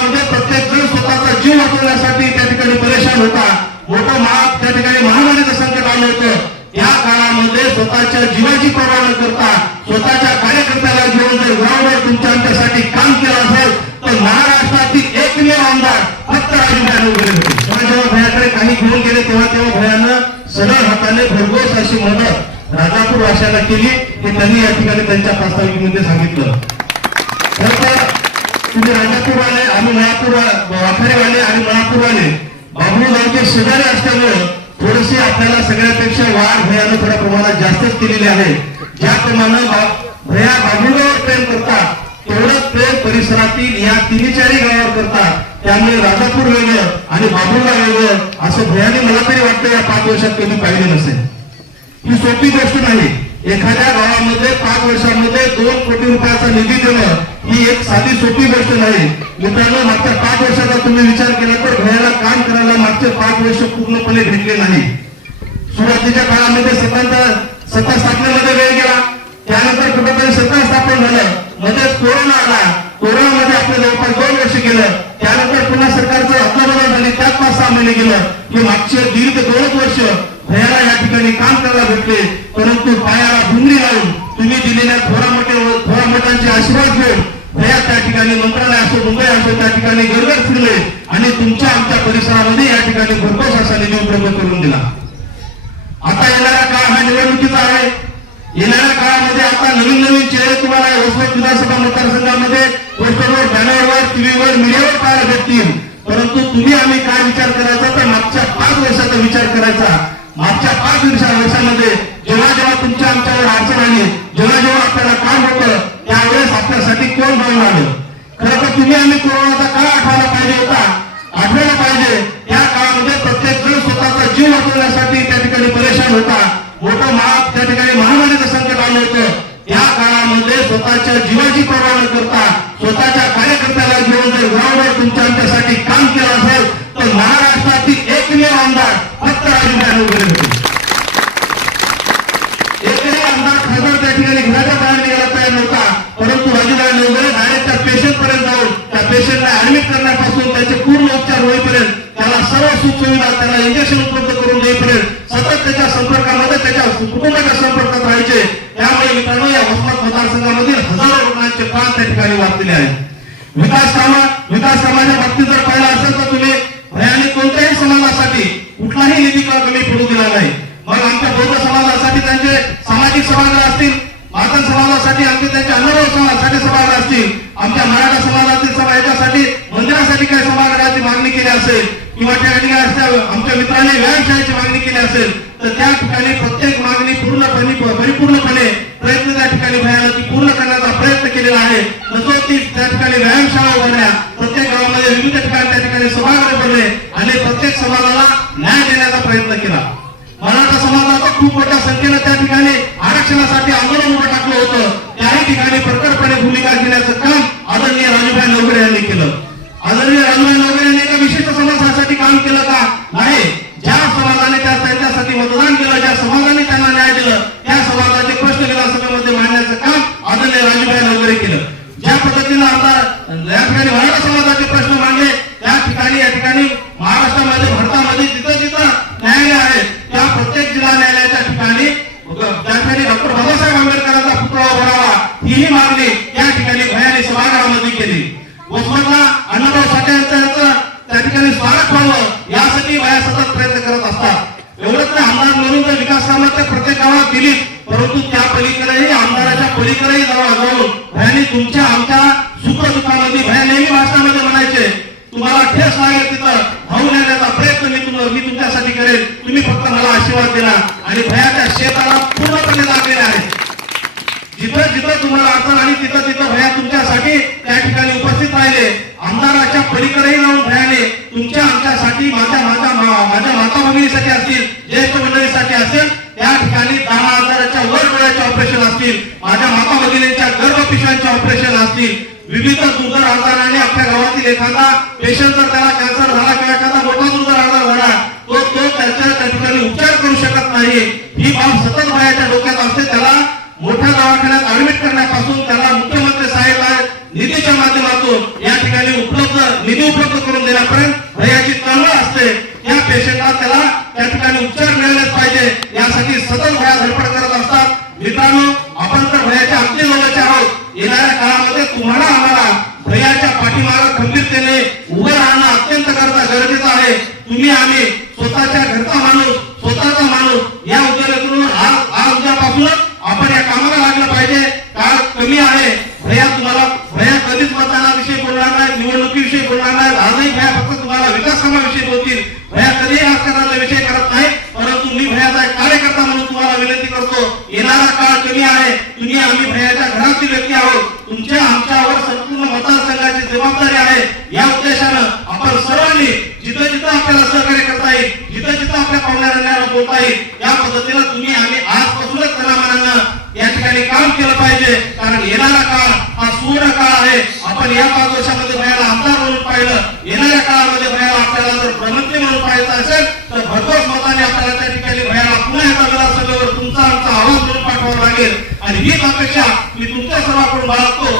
काळामध्ये प्रत्येक जण स्वतःचा जीव वाचवण्यासाठी त्या ठिकाणी परेशान होता. मोठं महाग त्या ठिकाणी महामारीचं संकट आलं होतं. या काळामध्ये स्वतःच्या जीवाची पर्वा न करता स्वतःच्या कार्यकर्त्याला घेऊन जर ग्राउंडवर तुमच्या आमच्यासाठी काम केलं असेल तर महाराष्ट्रातील एकमेव आमदार फक्त राजूभाई वगैरे होते. तेव्हा जेव्हा भयाकडे काही घेऊन गेले तेव्हा तेव्हा भयानं सरळ हाताने भरघोस अशी मदत राजापूर वाशाला केली हे त्यांनी या ठिकाणी त्यांच्या प्रास्ताविकेमध्ये सांगितलं. खरं तर तुम्ही राजापूरवाले आम्ही मळापूर वाखारेवाले आणि मळापूरवाले बाबू गावचे शेजारी असल्यामुळे थोडीशी आपल्याला सगळ्यापेक्षा वाढ भयानं थोड्या प्रमाणात जास्तच केलेली आहे. ज्याप्रमाणे बा- भया बाबूगावर प्रेम करतात तेवढंच प्रेम परिसरातील या तिन्ही चारही गावावर करतात. त्यामुळे राजापूर वेगळं आणि बाबूगाव वेगळं असं भयाने मला तरी वाटतं या पाच वर्षात कधी पाहिले नसेल. ही सोपी गोष्ट नाही. एखाद्या गावामध्ये पाच वर्षामध्ये दोन कोटी रुपयाचा निधी देणं ही एक साधी सोपी गोष्ट नाही. मित्रांनो मागच्या पाच वर्षाचा तुम्ही विचार केला तर घराला काम करायला मागचे पाच वर्ष पूर्णपणे भेटले नाही. सुरुवातीच्या काळामध्ये सत्तांचा सत्ता स्थापनेमध्ये वेळ गेला. त्यानंतर कुठेतरी सत्ता स्थापन झालं. मध्येच कोरोना आला. कोरोनामध्ये आपलं जवळपास दोन वर्ष गेलं. त्यानंतर पुन्हा सरकारचं अकरा झाली. त्यात पाच सहा महिने गेलं. की मागचे दीड दोनच वर्ष भयाला या ठिकाणी काम करायला भेटले परंतु पायाला भुंगरी लावून तुम्ही दिलेल्या थोरा मोठे थोरा मोठ्यांचे आशीर्वाद घेऊन भया त्या ठिकाणी मंत्रालय असो मुंबई असो त्या ठिकाणी गरगर फिरले आणि तुमच्या आमच्या परिसरामध्ये या ठिकाणी भरघोस असा निधी उपलब्ध करून दिला. आता येणारा काळ हा निवडणुकीचा आहे. येणाऱ्या काळामध्ये आता नवीन नवीन चेहरे तुम्हाला या वसमत विधानसभा मतदारसंघामध्ये पोस्टरवर बॅनरवर टीव्हीवर मीडियावर पाहायला भेटतील. परंतु तुम्ही आम्ही काय विचार करायचा तर मागच्या पाच वर्षाचा विचार करायचा. मागच्या पाच दिवसा वर्षामध्ये जेव्हा जेव्हा तुमच्या आमच्यावर अडचण आली जेव्हा जेव्हा आपल्याला काम होतं त्यावेळेस आपल्यासाठी कोण बोलून आलं खरं तर तुम्ही आम्ही कोरोनाचा काळ आठवायला पाहिजे होता. आठवायला पाहिजे. त्या काळामध्ये प्रत्येक जण स्वतःचा जीव वाचवण्यासाठी त्या ठिकाणी परेशान होता. मोठं महाग त्या ठिकाणी महामारीचं संकट आलं होतं. त्या काळामध्ये स्वतःच्या जीवाची पर्वा न करता स्वतःच्या कार्यकर्त्याला घेऊन जर ग्राउंडवर तुमच्या आमच्यासाठी काम राजूभाई वगैरे होते एकही आमदार खासदार त्या ठिकाणी घराच्या बाहेर निघायला तयार नव्हता परंतु राजूभाई डायरेक्ट त्या पेशंट पर्यंत जाऊन त्या पेशंटला ऍडमिट करण्यापासून त्याचे पूर्ण उपचार होईपर्यंत त्याला सर्व सुखसुविधा त्याला इंजेक्शन उपलब्ध करून देईपर्यंत सतत त्याच्या संपर्कामध्ये त्याच्या कुटुंबाच्या संपर्कात राहायचे त्यामुळे मित्रांनो या वसमत मतदारसंघामधील हजारो रुग्णांचे प्राण त्या ठिकाणी वाचलेले आहेत विकास कामा विकास कामाच्या बाबतीत जर पाहिलं असेल तर तुम्ही भयाने कोणत्याही समाजासाठी कुठलाही निधी कमी पडू दिला नाही. मग आमच्या बौद्ध समाजासाठी त्यांचे सामाजिक सभागृह असतील महाजन समाजासाठी आमचे त्यांचे अन्नभाव समाजासाठी सभागृह असतील आमच्या मराठा समाजातील सभा याच्यासाठी ठिकाणी काय सभागृहाची मागणी केली असेल किंवा त्या ठिकाणी असल्या आमच्या मित्रांनी व्यायामशाळेची मागणी केली असेल तर त्या ठिकाणी प्रत्येक मागणी पूर्णपणे परिपूर्णपणे प्रयत्न त्या ठिकाणी व्हायला ती पूर्ण करण्याचा प्रयत्न केलेला आहे. तसोच ती त्या ठिकाणी व्यायामशाळा उभारल्या प्रत्येक गावामध्ये विविध ठिकाणी त्या ठिकाणी सभागृह भरले आणि प्रत्येक समाजाला न्याय देण्याचा प्रयत्न केला. मराठा समाजाचा खूप मोठ्या संख्येनं त्या ठिकाणी आरक्षणासाठी आंदोलन उभं टाकलं होतं. त्याही ठिकाणी प्रकटपणे भूमिका घेण्याचं काम आदरणीय राजूभाई नवकरे यांनी केलं आदरणीय राजूभाई नवगरे यांनी एका विशिष्ट समाजासाठी काम केलं का नाही ज्या समाजाने त्या त्यांच्यासाठी मतदान केलं ज्या समाजाने त्यांना न्याय दिलं त्या समाजाचे प्रश्न विधानसभेमध्ये मांडण्याचं काम आदरणीय राजूभाई केलं. ज्या पद्धतीनं आता या ठिकाणी मराठा समाजाचे प्रश्न मांडले त्या ठिकाणी या ठिकाणी महाराष्ट्रामध्ये भारतामध्ये जिथं जिथं न्यायालय आहे त्या प्रत्येक जिल्हा न्यायालयाच्या ठिकाणी त्या ठिकाणी डॉक्टर बाबासाहेब आंबेडकरांचा पुतळा उभारावा हीही मागणी या ठिकाणी भयाने सभागृहामध्ये केली. वसमतला अण्णाभाऊ साठे यांचं त्या ठिकाणी स्मारक व्हावं यासाठी भया सतत प्रयत्न करत असतात. आमदार म्हणून विकास कामं तर प्रत्येक गावात दिली परंतु त्या पलीकडेही आमदाराच्या पलीकडेही जाऊन जाऊन भयानी तुमच्या आमच्या सुख दुःखामध्ये भया नेहमी भाषणामध्ये म्हणायचे तुम्हाला ठेस लागेल तिथं. धावून येण्याचा प्रयत्न मी तुम्हाला मी तुमच्यासाठी करेल तुम्ही फक्त मला आशीर्वाद दिला आणि भयाच्या शेताला पूर्णपणे लागलेले आहे. जिथं जिथं तुम्हाला अडचण आणि तिथं तिथं भया तुमच्यासाठी त्या ठिकाणी उपस्थित राहिले. आमदाराच्या पलीकडेही जाऊन भयाने तुमच्या आमच्यासाठी माझ्या माझ्या माझ्या माता भगिनीसाठी असतील ज्येष्ठ मंडळीसाठी असेल त्या ठिकाणी दहा हजाराच्या वर डोळ्याचे ऑपरेशन असतील माझ्या माता भगिनींच्या गर्भ पिशव्यांचे ऑपरेशन असतील. विविध दुर्धर आजाराने आपल्या गावातील एखादा पेशंट जर त्याला कॅन्सर झाला किंवा एखादा मोठा दुर्धर आजार झाला तो तो त्याच्या त्या ठिकाणी उपचार करू शकत नाही. ही बाब सतत बायाच्या डोक्यात असते. त्याला मोठ्या दवाखान्यात ऍडमिट करण्यापासून त्याला मुख्यमंत्री सहायता निधीच्या माध्यमातून या ठिकाणी उपलब्ध करून देण्यापर्यंत भयाची तळमळ असते. या पेशंटला त्याला त्या ठिकाणी उपचार मिळालेच पाहिजे. यासाठी सतत भया धडपड करत असतात. मित्रांनो आपण तर भयाच्या अंतिम जवळचे आहोत. येणाऱ्या काळामध्ये तुम्हाला आम्हाला भयाच्या पाठीमागे खंबीरतेने उभं राहणं अत्यंत करता गरजेचं आहे. तुम्ही आम्ही स्वतःच्या घरचा माणूस स्वतःचा माणूस या उद्योगातून आज आज उद्यापासूनच आपण या कामाला लागलं पाहिजे. काळ कमी आहे भया तुम्हाला भया कधीच मतदानाविषयी बोलणार नाही निवडणुकीविषयी बोलणार नाही आजही भया फक्त तुम्हाला विकास कामाविषयी भया कधीही राजकारणाचा विषय करत नाही परंतु मी भयाचा एक कार्यकर्ता म्हणून तुम्हाला विनंती करतो. येणारा काळ कमी आहे. तुम्ही आम्ही भयाच्या घरातील व्यक्ती आहोत. तुमच्या आमच्यावर संपूर्ण मतदारसंघाची जबाबदारी आहे. या उद्देशानं आपण सर्वांनी जिथं जिथं आपल्याला सहकार्य करता येईल जिथं जिथं आपल्या पाहुण्याला बोलता येईल या पद्धतीनं तुम्ही आम्ही आजपासूनच कलामानानं या ठिकाणी काम केलं पाहिजे. कारण येणारा काळ हा सुवर्ण काळ आहे. आपण या पाच वर्षामध्ये भयाला आमदार म्हणून पाहिलं. येणाऱ्या काळामध्ये भयाला आपल्याला जर प्रधानमंत्री म्हणून पाहायचं असेल तर भरघोस मताने आपल्याला त्या ठिकाणी भयाला पुन्हा एकदा विधानसभेवर तुमचा आमचा आवाज म्हणून पाठवावा लागेल. आणि हीच अपेक्षा मी तुमच्या सर्वांकडून बाळगतो.